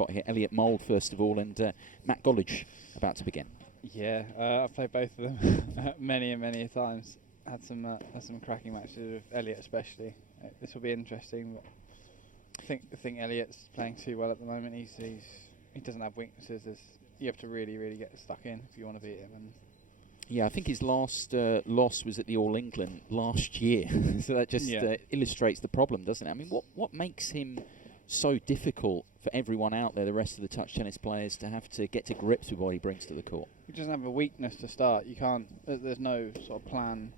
got here. Elliot Mould, first of all, and Matt Golledge about to begin. Yeah, I've played both of them many and many times. Had some cracking matches with Elliot, especially. This will be interesting. But I think Elliot's playing too well at the moment. He doesn't have weaknesses. You have to really get stuck in if you want to beat him. And yeah, I think his last loss was at the All England last year. So that just illustrates the problem, doesn't it? I mean, what makes him so difficult for everyone out there, the rest of the touch tennis players, to have to get to grips with what he brings to the court? He doesn't have a weakness to start. You can't. There's no sort of plan.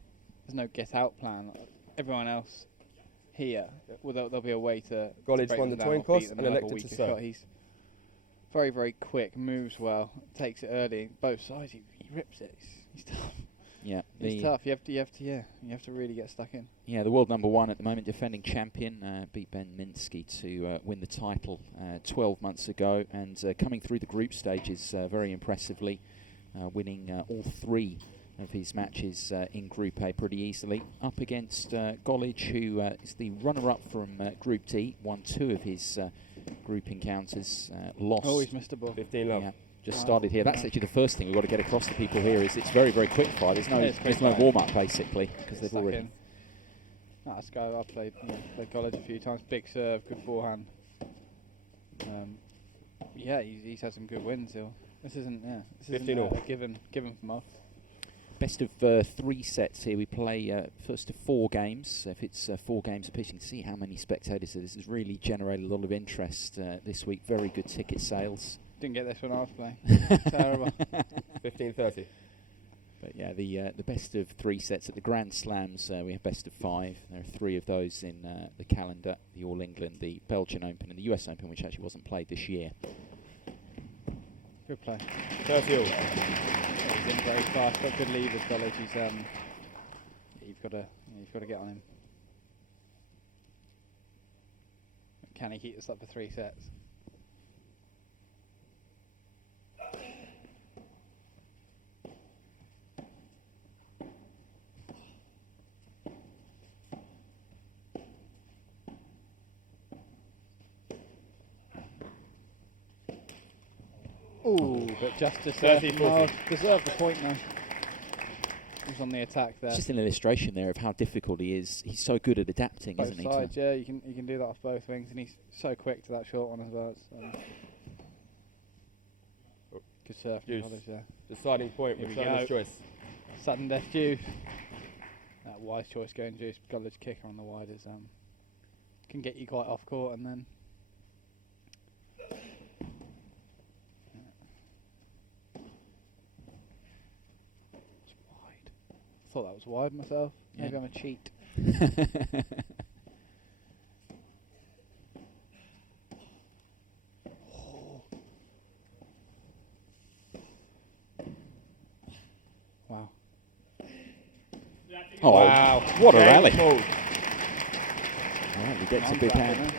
There's no get out plan. Everyone else here, there'll be a way to. Golledge won the coin toss and elected to serve. He's very quick, moves well, takes it early. Both sides, he rips it. He's tough. Yeah, he's tough. You have to really get stuck in. Yeah, the world number one at the moment, defending champion, beat Ben Minsky to win the title 12 months ago, and coming through the group stages very impressively, winning all 3 of his matches in Group A pretty easily. Up against Golledge, who is the runner-up from Group D, won 2 of his group encounters, lost. Oh, he's missed a ball. 15 love. Yeah. Just started here. That's actually the first thing we've got to get across to people here is it's very quick fire. There's no warm-up basically because they've already. That's a guy I've played Golledge a few times. Big serve, good forehand. He's had some good wins. This isn't a given from off. Best of 3 sets here. We play first of 4 games. If it's 4 games apiece, you can see how many spectators. This has really generated a lot of interest this week. Very good ticket sales. Didn't get this when I was playing. Terrible. 15:30. But yeah, the best of 3 sets at the Grand Slams. We have best of 5. There are 3 of those in the calendar: the All England, the Belgian Open, and the US Open, which actually wasn't played this year. Good play. 30 all. He's in very fast. Got good levers, Golledge. You've got to get on him. Can he keep this up for 3 sets? Ooh, but just deserved the point now. He's on the attack there. It's just an illustration there of how difficult he is. He's so good at adapting, both isn't he? Both sides, yeah. You can do that off both wings, and he's so quick to that short one as well. Good serve from Golledge there. Deciding point with Sutton's choice. Sutton death due. That wise choice going due. Golledge kicker on the wide is can get you quite off court, and then. Thought that was wide myself. Yeah. Maybe I'm a cheat. Wow. Oh, wow. What a rally. Mould. All right, he gets a big hand.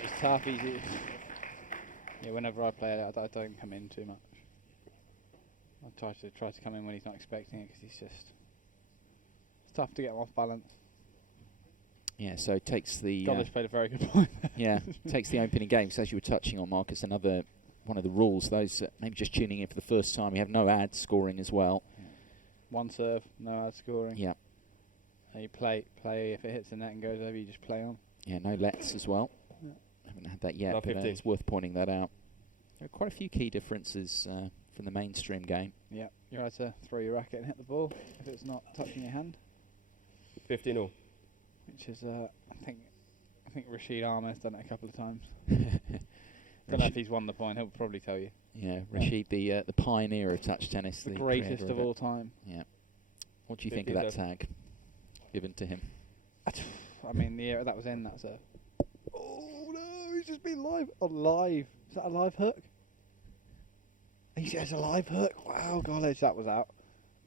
He's tough. Yeah, whenever I play it, I don't come in too much. I try to come in when he's not expecting it because it's tough to get him off balance. Yeah, so takes the. Golledge played a very good point. Yeah, takes the opening game. So as you were touching on, Marcus, another one of the rules. Those maybe just tuning in for the first time. We have no ad scoring as well. Yeah. 1 serve, no ad scoring. Yeah. You play if it hits the net and goes over. You just play on. Yeah, no lets as well. Yeah. Haven't had that yet, but it's worth pointing that out. There are quite a few key differences from the mainstream game. Yeah, you're right to throw your racket and hit the ball if it's not touching your hand. 15 all. Which is, I think Rashid Ahmed's done it a couple of times. Don't know if he's won the point. He'll probably tell you. Yeah, Rashid, the pioneer of touch tennis, the greatest of all time. Yeah. What do you think of that tag given to him? I mean, the era that was in, that's a. Oh no, he's just been live. Oh, live. Is that a live hook? He says a live hook. Wow, Golledge, that was out.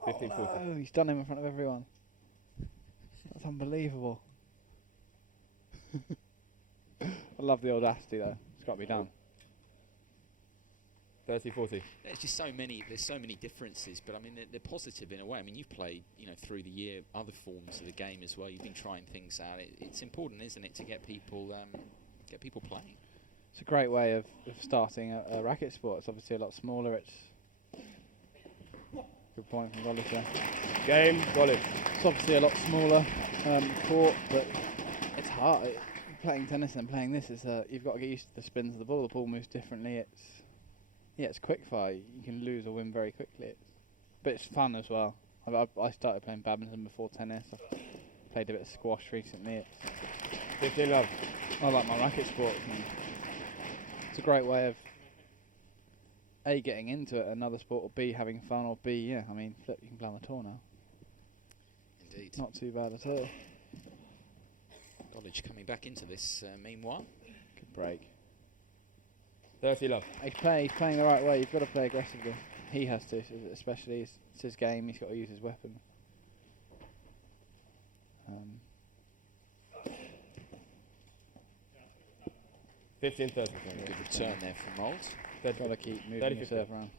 15-40. No, he's done him in front of everyone. That's unbelievable. I love the audacity though. It's got to be done. 30-40. There's just there's so many differences, but I mean they're positive in a way. I mean you've played through the year other forms of the game as well. You've been trying things out. It's important, isn't it, to get people playing. it's a great way of starting a racket sport. It's obviously a lot smaller. It's good point from Willis there. Game, Golledge. It's obviously a lot smaller court, but it's hard. Playing tennis and playing this is you've got to get used to the spins of the ball. The ball moves differently. It's quick fire. You can lose or win very quickly. But it's fun as well. I started playing badminton before tennis. I've played a bit of squash recently. 15 love. I like my racket sport. It's a great way of A, getting into it, another sport, or B, having fun, or B, you can play on the tour now. Indeed. Not too bad at all. Golledge coming back into this meanwhile. Good break. 30 love. He's playing the right way. You've got to play aggressively. He has to, especially. It's his game. He's got to use his weapon. 15-30. Good return there from Mould. Got to keep moving your serve around.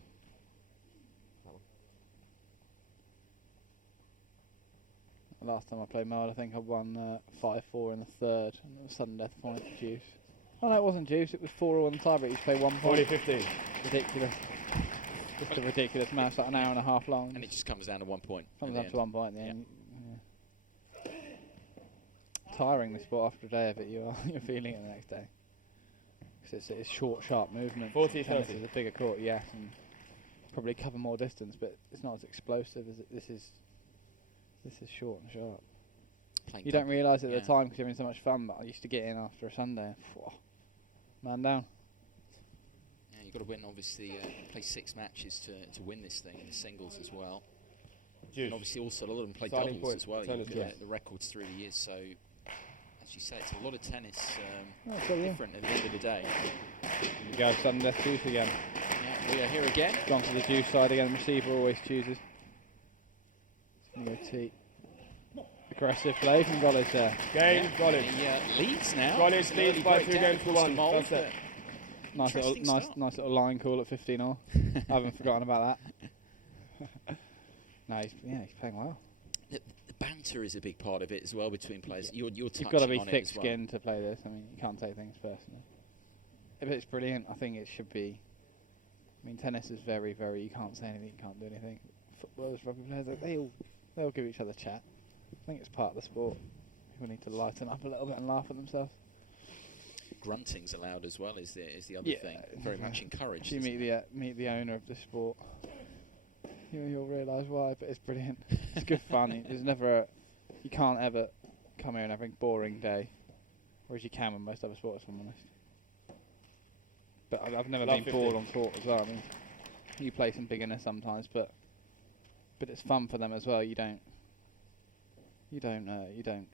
Last time I played Mould, I think I won 5-4 in the third, and it was sudden death point juice. Oh no, it wasn't juice. It was 4-all on the tiebreak. You play 1 point. 40-15. Ridiculous. Just a ridiculous match, like an hour and a half long. And it just comes down to 1 point. Comes down to 1 point in the end. Yeah. Tiring the sport after a day of it. You're feeling it the next day. Cause it's short, sharp movement. 40-30. Tennis is a bigger court, yes, and probably cover more distance, but it's not as explosive as this is short and sharp. You don't realise it at the time because you're having so much fun, but I used to get in after a Sunday. Man down. Yeah, you've got to win, obviously, play 6 matches to win this thing in the singles as well. Juice. And obviously also a lot of them play Starting doubles point. as well. You Tennis, look yes. at the records through the years, so as you say, it's a lot of tennis So different at the end of the day. We go sudden death juice again. Yeah, we are here again. Gone to the juice side again. Receiver always chooses. It's going to go T. Aggressive play from Golledge there. Game, Golledge. He leads now. Golledge leads by 2 games to 1. That's it. Nice little line call at 15-all. I haven't forgotten about that. No, he's playing well. The banter is a big part of it as well between players. You're touching You've got to be on it as well. thick-skinned to play this. I mean, you can't take things personally. If it's brilliant, I think it should be. I mean, tennis is very, very. You can't say anything. You can't do anything. Footballers, rugby players, they'll give each other chat. I think it's part of the sport. People need to lighten up a little bit and laugh at themselves. Grunting's allowed as well. Is the other thing very much encouraged? If you meet the owner of the sport, you'll realise why. But it's brilliant. It's good fun. There's never you can't ever come here and have a boring day, whereas you can with most other sports, if I'm honest. But I've never been bored on court as well. I mean, you play some beginners sometimes, but it's fun for them as well. You don't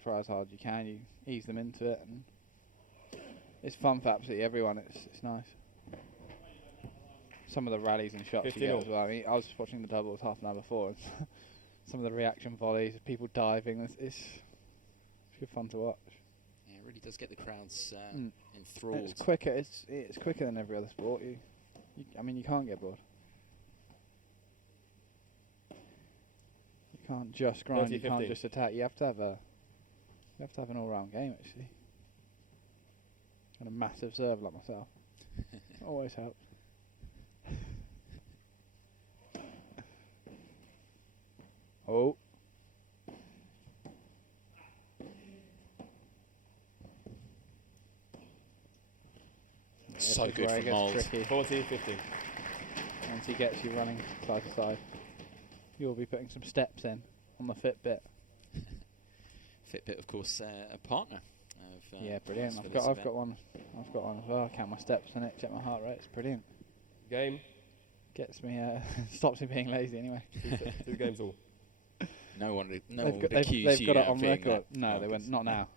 try as hard as you can. You ease them into it, and it's fun for absolutely everyone. It's nice. Some of the rallies and shots you get as well. I mean, I was watching the doubles half an hour before, and some of the reaction volleys, people diving. It's good fun to watch. Yeah, it really does get the crowds enthralled. It's quicker. It's quicker than every other sport. I mean, you can't get bored. You can't just grind. You can't just attack. You have to have an all-round game actually. And a massive serve like myself always helps. Oh. So good for Mould. 40-15. Once he gets you running side to side, you'll be putting some steps in on the Fitbit. Fitbit, of course, a partner. Yeah, brilliant. I've got one as well. I count my steps on it, check my heart rate. It's brilliant. Game. Gets me, stops me being lazy anyway. 2 games all. No one would They've accuse you got it of on being record. that. No, they went. Not now.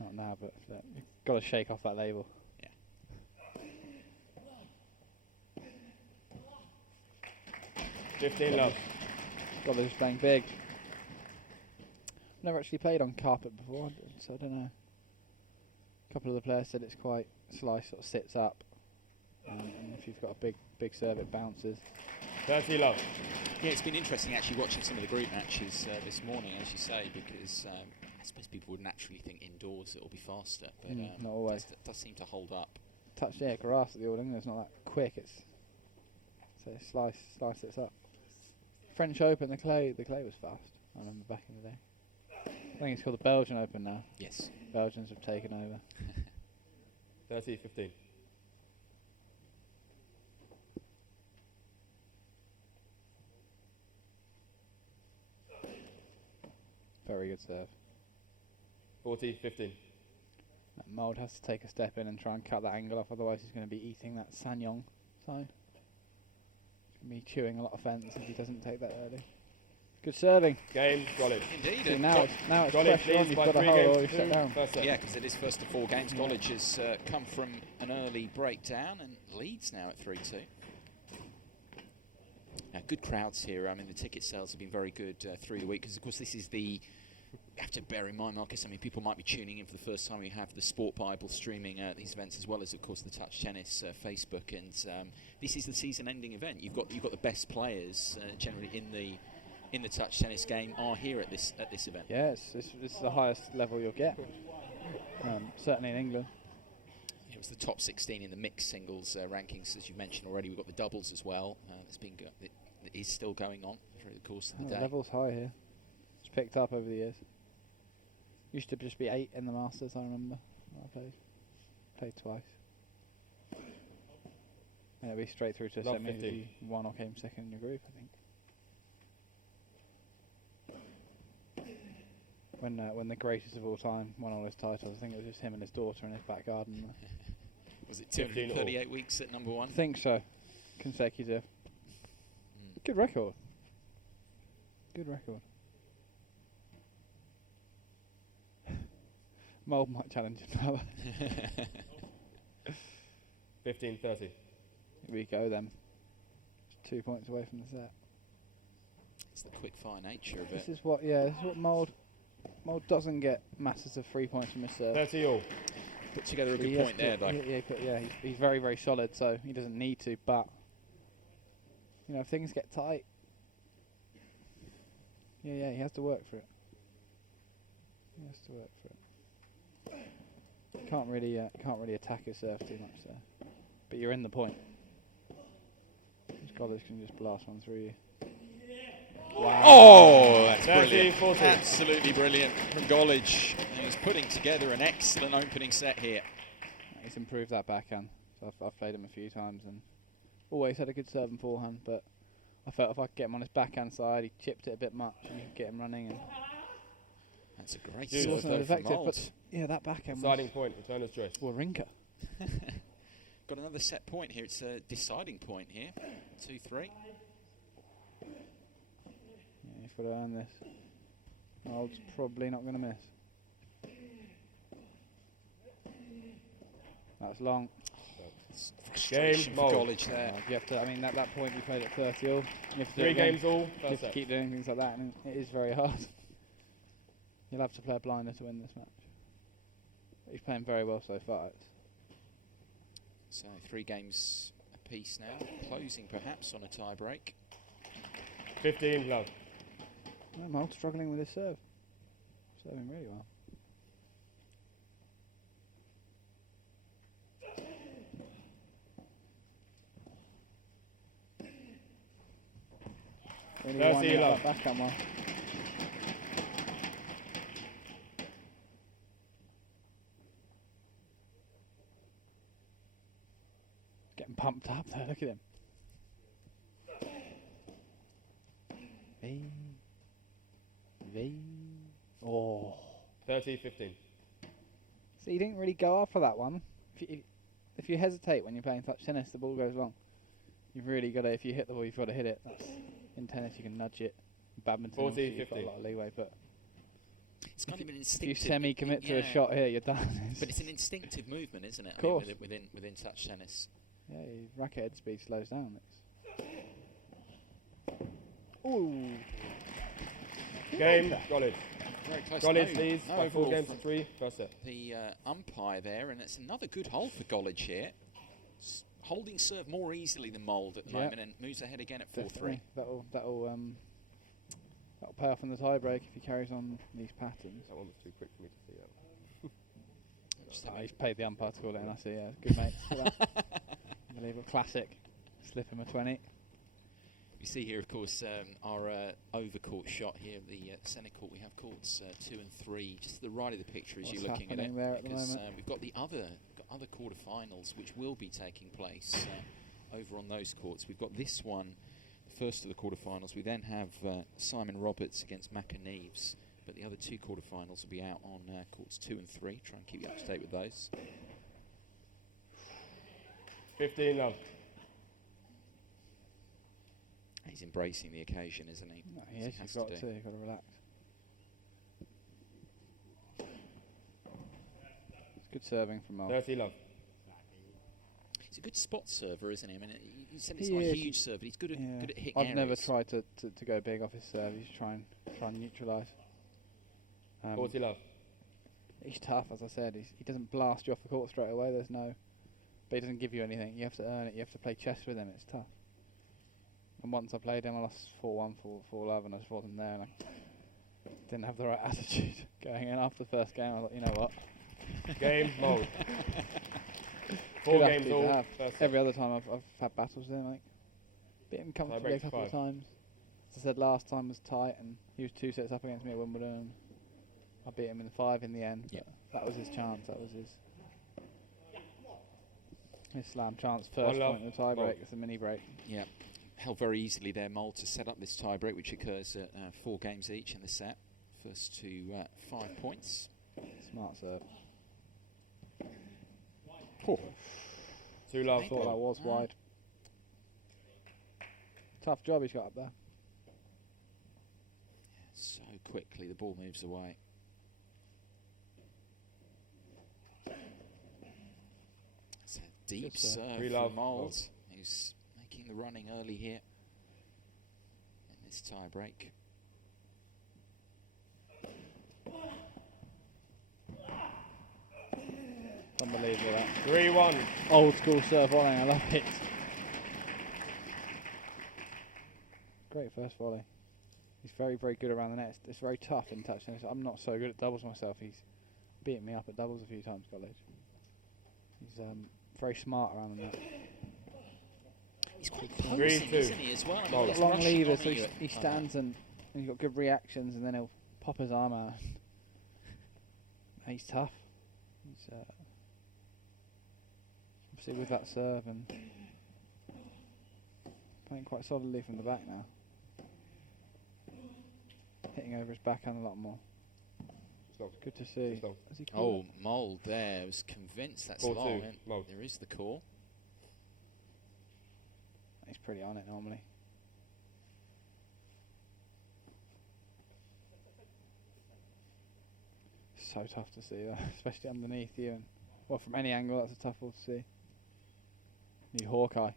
Not now, but you've got to shake off that label. Yeah. 15 love. Golledge playing big. Never actually played on carpet before, so I don't know. A couple of the players said it's quite slice, sort of sits up, and if you've got a big serve, it bounces. 30 love. Yeah, it's been interesting actually watching some of the group matches this morning, as you say, because I suppose people would naturally think indoors it'll be faster, but not always. It does seem to hold up touch grass at the All England. It's not that quick. So slice it up. French Open, the clay was fast. I remember back in the day. I think it's called the Belgian Open now. Yes. Belgians have taken over. 30-15. Very good serve. 40-15. Mould has to take a step in and try and cut that angle off, otherwise he's going to be eating that Sanyong sign. He's going to be chewing a lot of fence if he doesn't take that early. Good serving. Game, Golledge. Indeed. See, now it's Golledge pressure on, leads you've by got a 3 hole or you games set down. to first set. Yeah, because it is first of 4 games. Yeah. Golledge has come from an early breakdown and leads now at 3-2. Now, good crowds here. I mean, the ticket sales have been very good through the week because, of course, this is the... You have to bear in mind, Marcus, I mean, people might be tuning in for the first time. We have the Sport Bible streaming these events, as well as, of course, the Touch Tennis Facebook. And this is the season-ending event. You've got the best players generally in the touch tennis game are here at this event. Yeah, it's the highest level you'll get. Certainly in England. It was the top 16 in the mixed singles rankings, as you mentioned already. We've got the doubles as well. It is still going on through the course of the day. The level's high here. It's picked up over the years. Used to just be 8 in the Masters, I remember. I played twice. And it'll be straight through to Love semi if 15. you won or came second in your group, I think. When the greatest of all time won all his titles, I think it was just him and his daughter in his back garden. Was it 238 weeks at number 1? I think so. Consecutive. Good record. Good record. Mould might challenge him now. 15-30. Here we go then. Just 2 points away from the set. It's the quick fire nature of it. This is what Mould doesn't get masses of 3 points from his serve. 30 all. Put together a good point there, though. He's very, very solid, so he doesn't need to, but if things get tight, he has to work for it. Can't really attack his serve too much there. But you're in the point. Golledge can just blast one through you. Wow. Oh, that's brilliant. 40. Absolutely brilliant from Golledge. He's putting together an excellent opening set here. He's improved that backhand. So I've played him a few times and always had a good serve and forehand, but I felt if I could get him on his backhand side, he chipped it a bit much and you could get him running. And that's a great Dude, serve wasn't though from effective, Mould. but yeah, that backhand Deciding point, returner's choice. Wawrinka. Got another set point here. It's a deciding point here. 2-3. Yeah, you've got to earn this. Mould's probably not going to miss. That's long. It's frustration for Mould. Golledge there. You have to. I mean, at that point you played at 30 all. You have to do 3 it again. games all, You have first to set. keep doing things like that, and it is very hard. You'll have to play a blinder to win this match. But he's playing very well so far. So 3 games apiece now. Closing perhaps on a tie break. 15 love. Mould's struggling with his serve. Serving really well. Really That's winding up love. that backhand one. Getting pumped up there, look at him. Oh. 30-15. So you didn't really go after that one. If you hesitate when you're playing touch tennis, the ball goes long. You've really got to, if you hit the ball, you've got to hit it. That's, in tennis, you can nudge it. Badminton, 40, obviously, you've got a 50. lot of leeway, but It's kind of an if you instinctive. semi-commit to a shot here, you're done. But it's an instinctive movement, isn't it? Of course. I mean, within touch tennis. Yeah, your racket head speed slows down. Ooh. Game, Golledge. Very close. Golledge No- leads no by 4 overall games to from 3, first set. the umpire there, and it's another good hole for Golledge here. Holding serve more easily than Mould at the Yeah. moment, and moves ahead again at 4-3. Definitely. That'll pay off in the tie break if he carries on these patterns. That one was too quick for me to see that. He's paid the umpire to call it, and I see, yeah, good mates for that. Unbelievable. Classic. Slip him a 20. You see here, of course, our over-court shot here, the centre court. We have courts 2 and 3, just to the right of the picture as you're looking at it. There at the moment? We've got the other quarter-finals, which will be taking place over on those courts. We've got this one, the first of the quarter-finals. We then have Simon Roberts against McCrea, but the other 2 quarter-finals will be out on courts 2 and 3. Try and keep you up to date with those. 15 love. He's embracing the occasion, isn't he? No, he is. You've got to relax. It's good serving from Mould. 30 love. He's a good spot server, isn't he? I mean, you said it's not a huge serve, but he's good at hitting I've areas. never tried to go big off his serve. He's trying to neutralise. 40 love. He's tough, as I said. He doesn't blast you off the court straight away. There's no, but he doesn't give you anything. You have to earn it. You have to play chess with him. It's tough. And once I played him, I lost 4-1, 4-love, and I just wasn't there. And I didn't have the right attitude going in after the first game. I thought, you know what? Game, Mould. 4 games all. Every other time I've had battles with him, like beat him comfortably a couple of times. As I said, last time was tight, and he was 2 sets up against me at Wimbledon. And I beat him in the 5 in the end. Yep. That was his chance. That was his slam chance. First point in the tie break. It's a mini break. Yeah. Held very easily there, Mould, to set up this tie-break, which occurs at 4 games each in the set. First to 5 points. Smart serve. 2 love. Thought that was wide. Tough job he's got up there. So quickly the ball moves away. It's a deep serve for Mould. He's making the running early here in this tie break. Unbelievable that. 3-1. Old school serve volley, I love it. Great first volley. He's very, very good around the net. It's very tough in touch tennis. I'm not so good at doubles myself. He's beaten me up at doubles a few times, Golledge. He's very smart around the net. He's quite posing, isn't he, as well? I mean, he's long rushing levers, on so you he stands and he's got good reactions, and then he'll pop his arm out. He's tough. He's obviously with that serve and playing quite solidly from the back now. Hitting over his backhand a lot more. Good to see. Oh, Mould there. I was convinced that's long. There is the call. He's pretty on it normally. So tough to see that, especially underneath you. And well, from any angle, that's a tough ball to see. Need Hawkeye.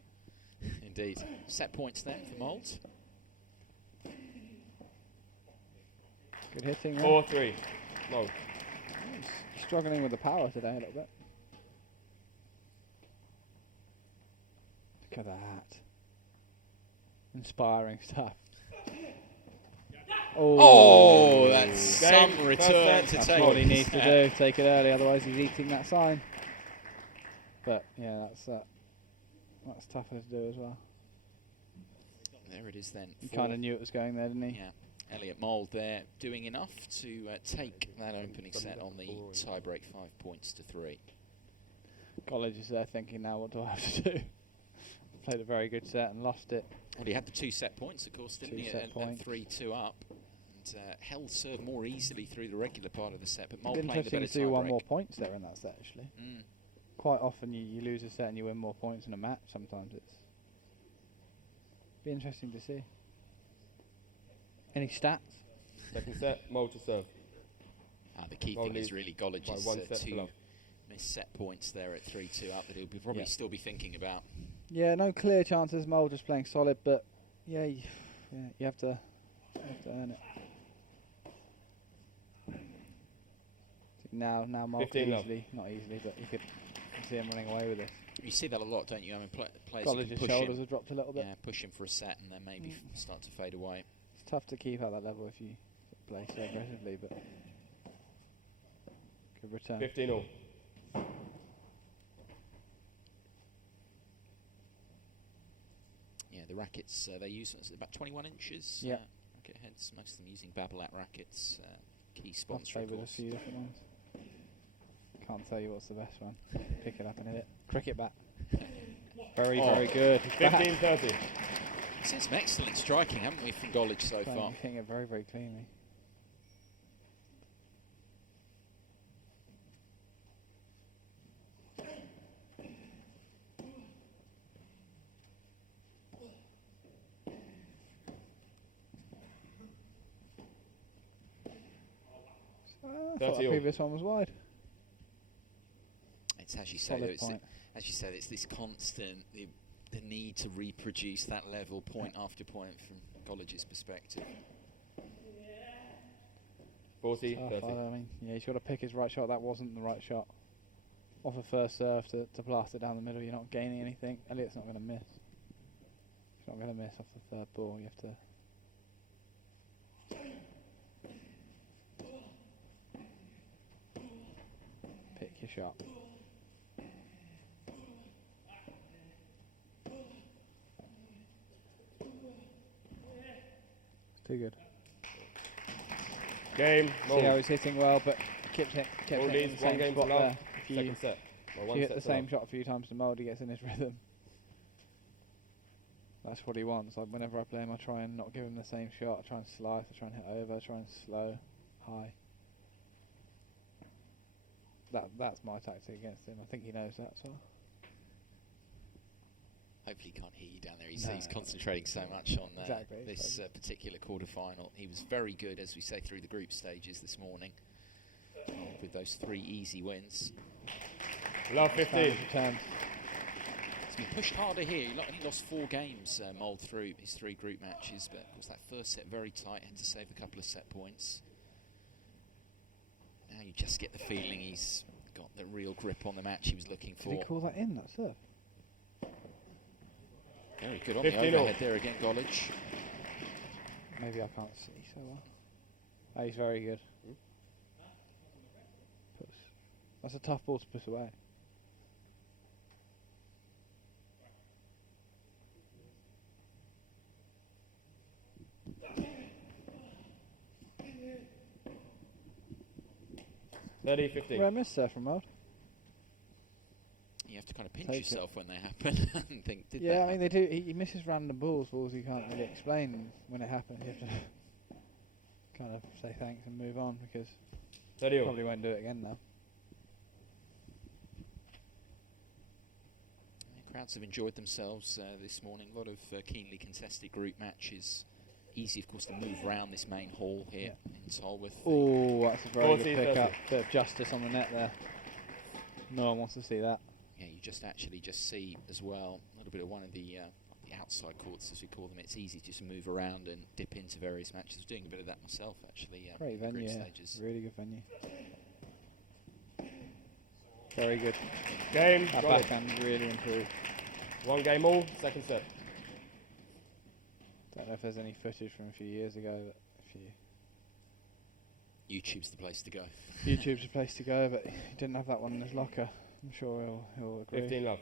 Indeed. Set points then for Mould. Good hitting. 4-3. Mould. He's struggling with the power today a little bit. Look at that. Inspiring stuff. Oh, that's some return to That's take. what he needs to do. Take it early, otherwise he's eating that sign. But yeah, that's tougher to do as well. There it is then. He kind of knew it was going there, didn't he? Yeah. Elliot Mould there doing enough to take that opening set on the tie-break 5 points to 3. Golledge is there thinking, now what do I have to do? Played a very good set and lost it. Well, he had the 2 set points, of course, didn't he? At 3-2 up. And held serve more easily through the regular part of the set, but Mould playing the better interesting to do 1 tie-break. more points there in that set, actually. Quite often you lose a set and you win more points in a match. Sometimes it's be interesting to see. Any stats? Second set, Mould to serve. The key thing is really Golledge's 1 set 2 missed set points there at 3-2 up that he'll probably still be thinking about. Yeah, no clear chances. Mould just playing solid, but yeah, you have to earn it. Now Mould easily, not easily, but you could see him running away with this. You see that a lot, don't you? I mean, players Golledge's push shoulders him, have dropped a little bit. Yeah, push him for a set and then maybe start to fade away. It's tough to keep at that level if you play so aggressively, but good return. 15 all. the rackets they use about 21 inches. Yeah. Racket heads, most of them using Babolat rackets. Key I've sponsor, played of with a course. few different ones. Can't tell you what's the best one. Pick it up and hit it. Cricket bat. Very, very good. 15-30. Seen some excellent striking, haven't we, from Golledge so far? Hitting it very, very cleanly. I thought the previous one was wide. It's as you say, though, Solid point. as you said, it's this constant the need to reproduce that level point after point from Golledge's perspective. 40-30. I mean, yeah, he's got to pick his right shot. That wasn't the right shot. Off a first serve to blast it down the middle, you're not gaining anything. Elliot's not going to miss. He's not going to miss off the third ball. You have to. Pick your shot. It's too good. Game. See how he's hitting well, but kept hitting the same game spot to love. there. If you, Second set. Well, if one you hit set the to same love. shot a few times to Mould, he gets in his rhythm. That's what he wants. Like whenever I play him, I try and not give him the same shot. I try and slice, I try and hit over, I try and slow, high. That's my tactic against him. I think he knows that, so. Hopefully he can't hear you down there. He's, No. he's concentrating so much on Exactly, this particular quarter-final. He was very good, as we say, through the group stages this morning with those 3 easy wins. Love 15. Returns. He's been pushed harder here. He lost 4 games, Mould, through his 3 group matches, but of course that first set very tight, had to save a couple of set points. Now you just get the feeling he's got the real grip on the match he was looking for. Did he call that in, that serve? Very good on the 15 overhead there again, Golledge. Maybe I can't see so well. Oh, he's very good. That's a tough ball to push away. Rare miss there from Mould. You have to kind of pinch Take yourself when they happen and think, did Yeah, that I mean they do. He misses random balls you can't really explain when it happens. You have to kind of say thanks and move on because probably won't do it again now. Crowds have enjoyed themselves this morning. A lot of keenly contested group matches. Easy, of course, to move around this main hall here in Tolworth. Oh, that's a very good pick-up. Bit of justice on the net there. No one wants to see that. Yeah, you just see as well a little bit of one of the outside courts, as we call them. It's easy just to move around and dip into various matches. I was doing a bit of that myself, actually. Great venue, group yeah. stages. Really good venue. Very good. Game. That backhand really improved. 1 game all. Second set. Don't know if there's any footage from a few years ago, but YouTube's the place to go. YouTube's the place to go, but he didn't have that one in his locker. I'm sure he'll agree. 15 love.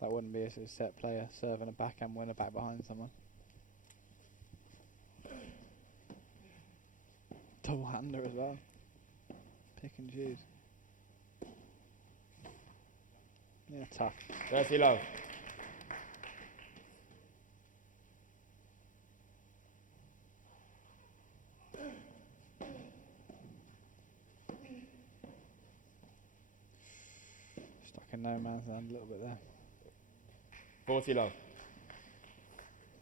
That wouldn't be a set player serving a backhand winner back behind someone. Double hander as well. Pick and choose. Yeah, tough. 30 love. Stuck in no man's land a little bit there. 40 love.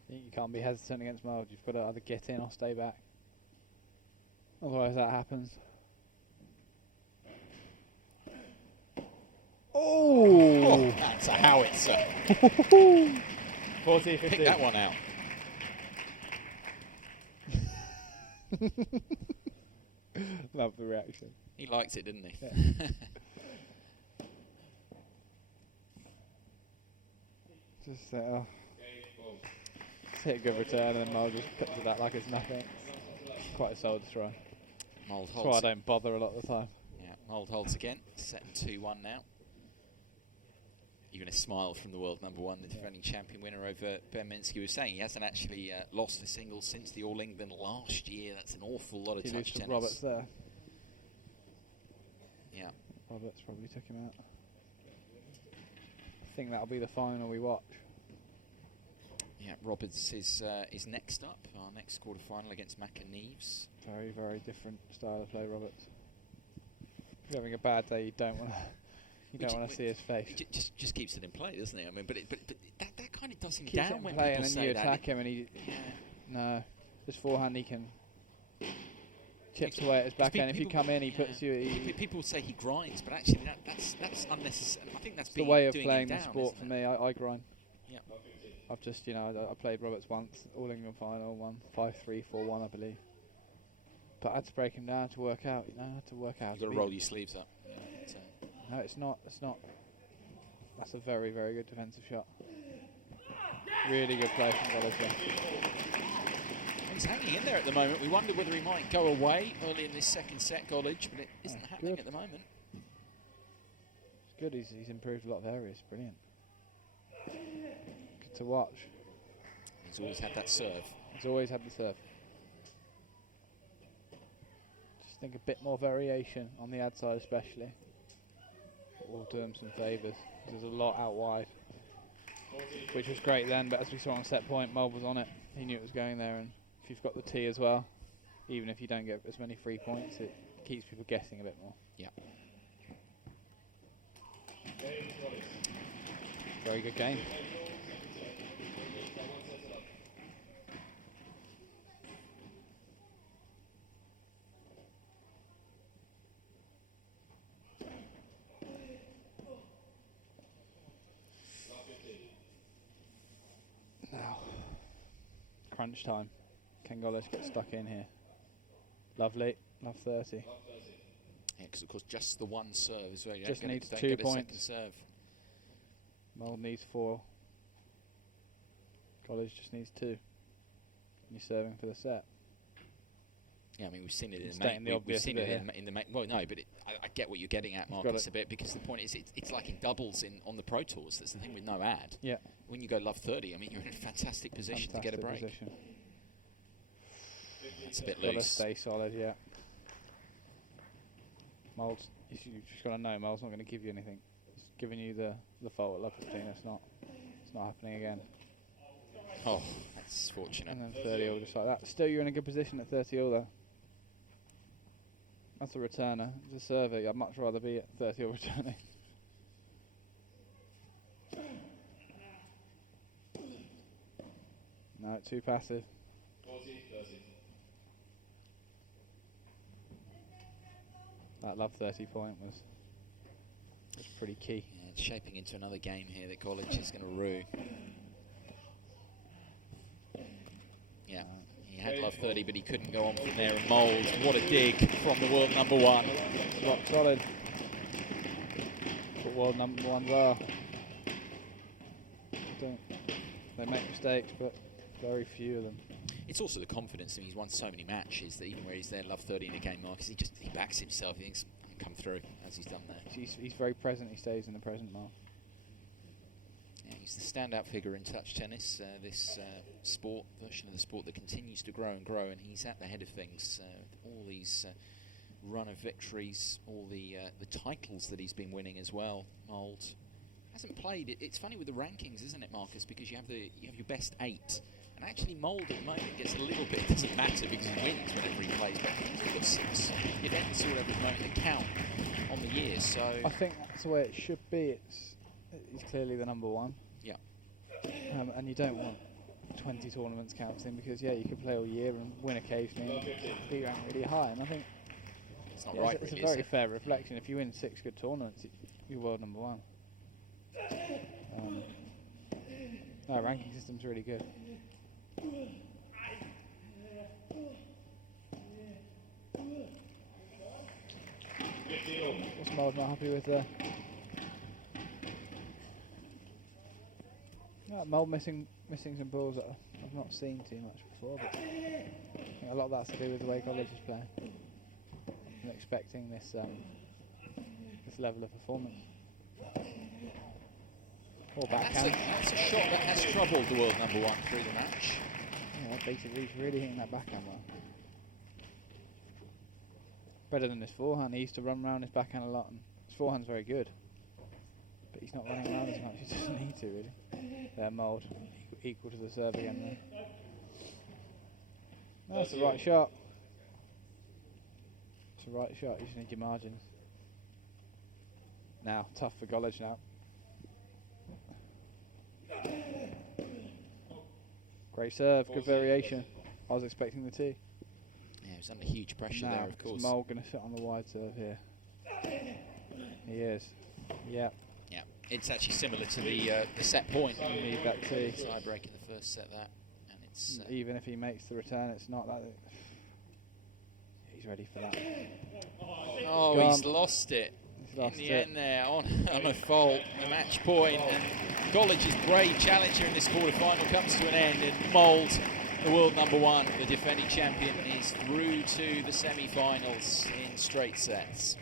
You can't be hesitant against Mould. You've got to either get in or stay back. Otherwise that happens. Oh! That's a howitzer. 40, 15. Pick that one out. Love the reaction. He liked it, didn't he? Yeah. Just hit a good return and then Mould just puts it back like it's nothing. Quite a soul destroyer. Mould That's why I holds. don't bother a lot of the time. Yeah, Mould holds again. Set 2-1 now. even a smile from the world number one, the defending champion winner over Ben Minsky. Was saying he hasn't actually lost a single since the All England last year. That's an awful lot of touch tennis. Roberts there. Yeah. Roberts probably took him out. I think that'll be the final we watch. Yeah, Roberts is next up, our next quarter-final against McCrea. Very, very different style of play, Roberts. If you're having a bad day, you don't want to see his face. Just keeps it in play, doesn't he? I mean, but that kind of does him Keeps down it in when play, people and then say you that. attack him, and he no, his forehand he can chips away at his backhand. If you come in, he puts you. People say he grinds, but actually that's unnecessary. I think that's the way of doing playing him the down, sport for isn't it? me. I grind. Yeah. I've just I played Roberts once, All England final, won 5-3, 4-1, I believe. But I had to break him down to work out. I had to work out. You've got to roll your sleeves up. No, it's not. That's a very, very good defensive shot. Really good play from Golledge. He's hanging in there at the moment. We wondered whether he might go away early in this second set, Golledge, but it isn't happening at the moment. It's good. He's improved a lot of areas. Brilliant. Good to watch. He's always had that serve. He's always had the serve. Just think a bit more variation on the ad side, especially. Will do him some favours. There's a lot out wide, which was great then. But as we saw on set point, Mould was on it. He knew it was going there, and if you've got the tee as well, even if you don't get as many free points, it keeps people guessing a bit more. Yeah. Very good game. Now, crunch time. Can Golledge get stuck in here? Lovely. Love 30. Yeah, because of course just the one serve as well. You Just don't needs get 2 a points. second serve. Mould needs 4. Golledge just needs 2. You're serving for the set. Yeah, I mean we've seen it in the Stating the we've obvious seen a it bit in the well, no, but I get what you're getting at, Marcus, a bit, because the point is it's like in doubles on the Pro Tours. That's the thing with no ad. Yeah. When you go love 30, I mean you're in a fantastic position to get a break. Position. It's a bit Gotta loose. stay solid, yeah. Mould's, you've just got to know Mould's not going to give you anything. He's giving you the fault at love 15. It's not happening again. Oh, that's fortunate. And then 30 all just like that. Still, you're in a good position at 30 all though. That's a returner. As a server, I'd much rather be at 30 all returning. No, too passive. 40, 30. That love 30 point was pretty key. Yeah, it's shaping into another game here that Golledge is going to rue. Yeah, he had love 30, but he couldn't go on from there. And Mould, what a dig from the world number one. Rock solid. That's what world number ones are. They make mistakes, but very few of them. It's also the confidence. I mean, he's won so many matches that even where he's there, love 30 in a game, Marcus, he backs himself. He thinks, come through, as he's done there. He's very present. He stays in the present, Mark. Yeah, he's the standout figure in touch tennis, this version of the sport that continues to grow and grow, and he's at the head of things. All these run of victories, all the titles that he's been winning as well. Mould hasn't played. It's funny with the rankings, isn't it, Marcus? Because you have your best 8. And actually Mould at the moment gets a little bit, it doesn't matter because he wins whenever he plays, but he's got 6 events or whatever at the moment that count on the year, so... I think that's the way it should be. He's clearly the number one. Yeah. And you don't want 20 tournaments counting because, yeah, you could play all year and win occasionally and be ranked really high. And I think it's not right, it's really, a very fair reflection. If you win 6 good tournaments, you're world number one. No, ranking system's really good. What's Mould not happy with there? Yeah, Mould missing some balls that I've not seen too much before, but I think a lot of that's to do with the way Golledge is playing. I'm expecting this level of performance. Or That's backhand. a shot that has troubled the world number 1 through the match. Yeah, basically he's really hitting that backhand well. Better than his forehand. He used to run around his backhand a lot, and his forehand's very good. But he's not running around as much. He doesn't need to, really. There, Mould. Equal to the serve again there. That's the right shot. It's the right shot. You just need your margins. Now, tough for Golledge now. Great serve, good variation. I was expecting the tee. Yeah, he was under huge pressure Now, there, of course. is Mould going to sit on the wide serve here? He is. Yeah. Yeah, it's actually similar to the set point. You need that tee. Tiebreak in the first set, that. And it's even if he makes the return, it's not that. He's ready for that. oh, he's lost it. Lost in the it. end there on a fault, the match point, and Golledge's brave challenger in this quarter-final comes to an end, and Mould, the world number 1, the defending champion, is through to the semi-finals in straight sets.